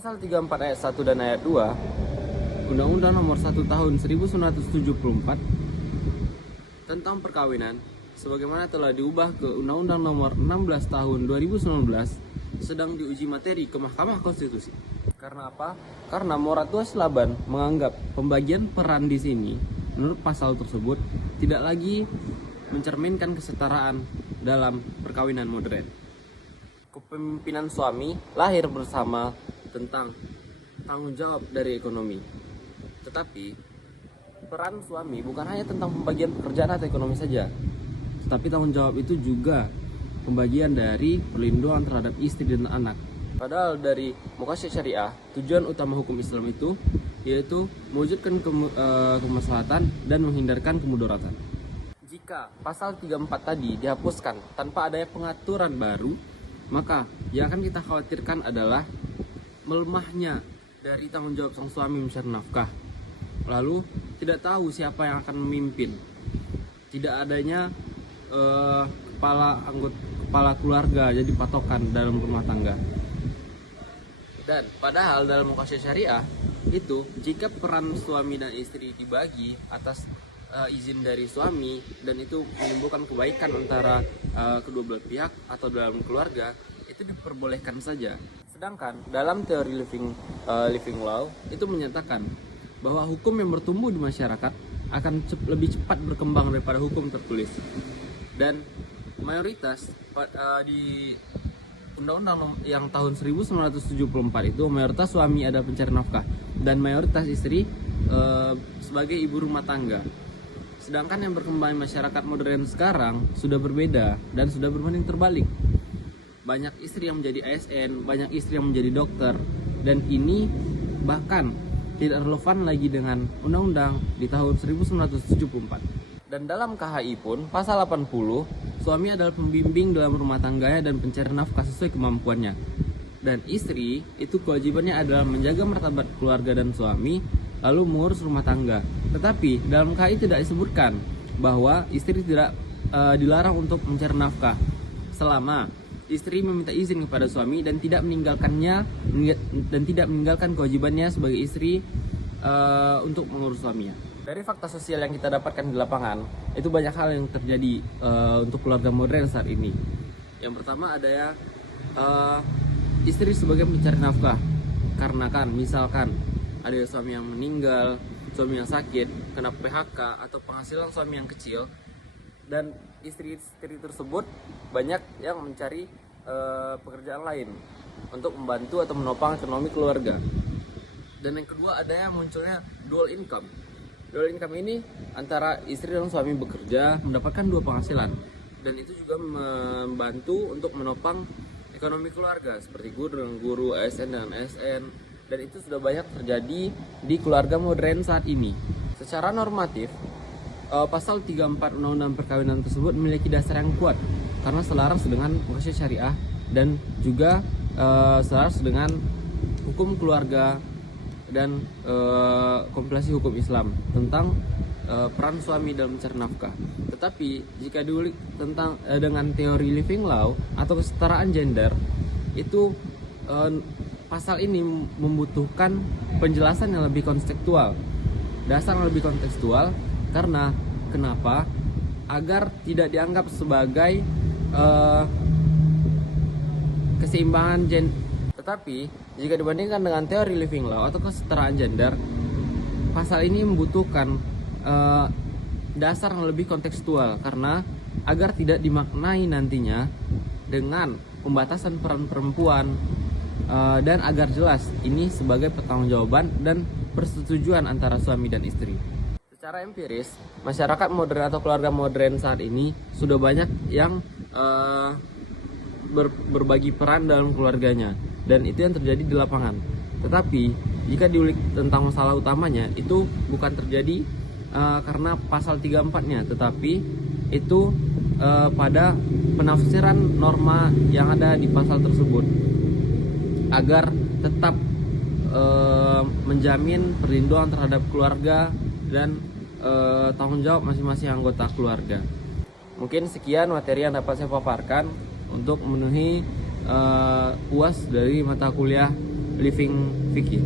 Pasal 34 ayat 1 dan ayat 2 Undang-Undang Nomor 1 Tahun 1974 tentang perkawinan sebagaimana telah diubah ke Undang-Undang Nomor 16 Tahun 2019 sedang diuji materi ke Mahkamah Konstitusi. Karena apa? Karena Moratorium Laban menganggap pembagian peran di sini menurut pasal tersebut tidak lagi mencerminkan kesetaraan dalam perkawinan modern. Kepemimpinan suami lahir bersama tentang tanggung jawab dari ekonomi. Tetapi peran suami bukan hanya tentang pembagian pekerjaan atau ekonomi saja, tetapi tanggung jawab itu juga pembagian dari perlindungan terhadap istri dan anak. Padahal dari Muqasyad Syariah, tujuan utama hukum Islam itu yaitu mewujudkan kemaslahatan dan menghindarkan kemudaratan. Jika pasal 34 tadi dihapuskan tanpa adanya pengaturan baru, maka yang akan kita khawatirkan adalah melemahnya dari tanggung jawab sang suami mencari nafkah. Lalu tidak tahu siapa yang akan memimpin. Tidak adanya kepala keluarga jadi patokan dalam rumah tangga. Dan padahal dalam Muqasyad Syariah itu jika peran suami dan istri dibagi atas izin dari suami dan itu menimbulkan kebaikan antara kedua belah pihak atau dalam keluarga, itu diperbolehkan saja. Sedangkan dalam teori living law itu menyatakan bahwa hukum yang bertumbuh di masyarakat akan lebih cepat berkembang daripada hukum tertulis. Dan mayoritas di Undang-Undang yang tahun 1974 itu mayoritas suami adalah pencari nafkah dan mayoritas istri sebagai ibu rumah tangga. Sedangkan yang berkembang di masyarakat modern sekarang sudah berbeda dan sudah berbanding terbalik. Banyak istri yang menjadi ASN, banyak istri yang menjadi dokter, dan ini bahkan tidak relevan lagi dengan undang-undang di tahun 1974. Dan dalam KHI pun, pasal 80, suami adalah pembimbing dalam rumah tangganya dan pencari nafkah sesuai kemampuannya. Dan istri, itu kewajibannya adalah menjaga martabat keluarga dan suami, lalu mengurus rumah tangga. Tetapi dalam KHI tidak disebutkan bahwa istri tidak dilarang untuk mencari nafkah selama istri meminta izin kepada suami dan tidak meninggalkan kewajibannya sebagai istri untuk mengurus suaminya. Dari fakta sosial yang kita dapatkan di lapangan, itu banyak hal yang terjadi untuk keluarga modern saat ini. Yang pertama ada istri sebagai pencari nafkah. Karena kan misalkan ada suami yang meninggal, suami yang sakit, kena PHK atau penghasilan suami yang kecil, dan istri-istri tersebut banyak yang mencari pekerjaan lain untuk membantu atau menopang ekonomi keluarga. Dan yang kedua ada yang munculnya dual income. Dual income ini antara istri dan suami bekerja mendapatkan dua penghasilan, dan itu juga membantu untuk menopang ekonomi keluarga seperti guru, ASN dan ASN, dan itu sudah banyak terjadi di keluarga modern saat ini. Secara normatif, pasal 34 Undang-Undang Perkawinan tersebut memiliki dasar yang kuat karena selaras dengan Muqasyad Syariah dan juga selaras dengan hukum keluarga dan kompilasi hukum Islam tentang peran suami dalam mencari nafkah. Tetapi jika diulik tentang dengan teori living law atau kesetaraan gender, itu pasal ini membutuhkan penjelasan yang lebih kontekstual, dasar yang lebih kontekstual. Karena kenapa? Agar tidak dianggap sebagai keseimbangan gender. Tetapi jika dibandingkan dengan teori living law atau kesetaraan gender, pasal ini membutuhkan dasar yang lebih kontekstual karena agar tidak dimaknai nantinya dengan pembatasan peran perempuan dan agar jelas ini sebagai pertanggungjawaban dan persetujuan antara suami dan istri. Secara empiris, masyarakat modern atau keluarga modern saat ini sudah banyak yang berbagi peran dalam keluarganya, dan itu yang terjadi di lapangan. Tetapi jika diulik tentang masalah utamanya, itu bukan terjadi karena pasal 34-nya, tetapi itu pada penafsiran norma yang ada di pasal tersebut agar tetap menjamin perlindungan terhadap keluarga dan tanggung jawab masing-masing anggota keluarga. Mungkin sekian materi yang dapat saya paparkan untuk memenuhi UAS dari mata kuliah Living Fikih.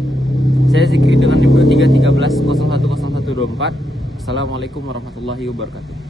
Saya Zikri dengan NIM 2313010124. Assalamualaikum warahmatullahi wabarakatuh.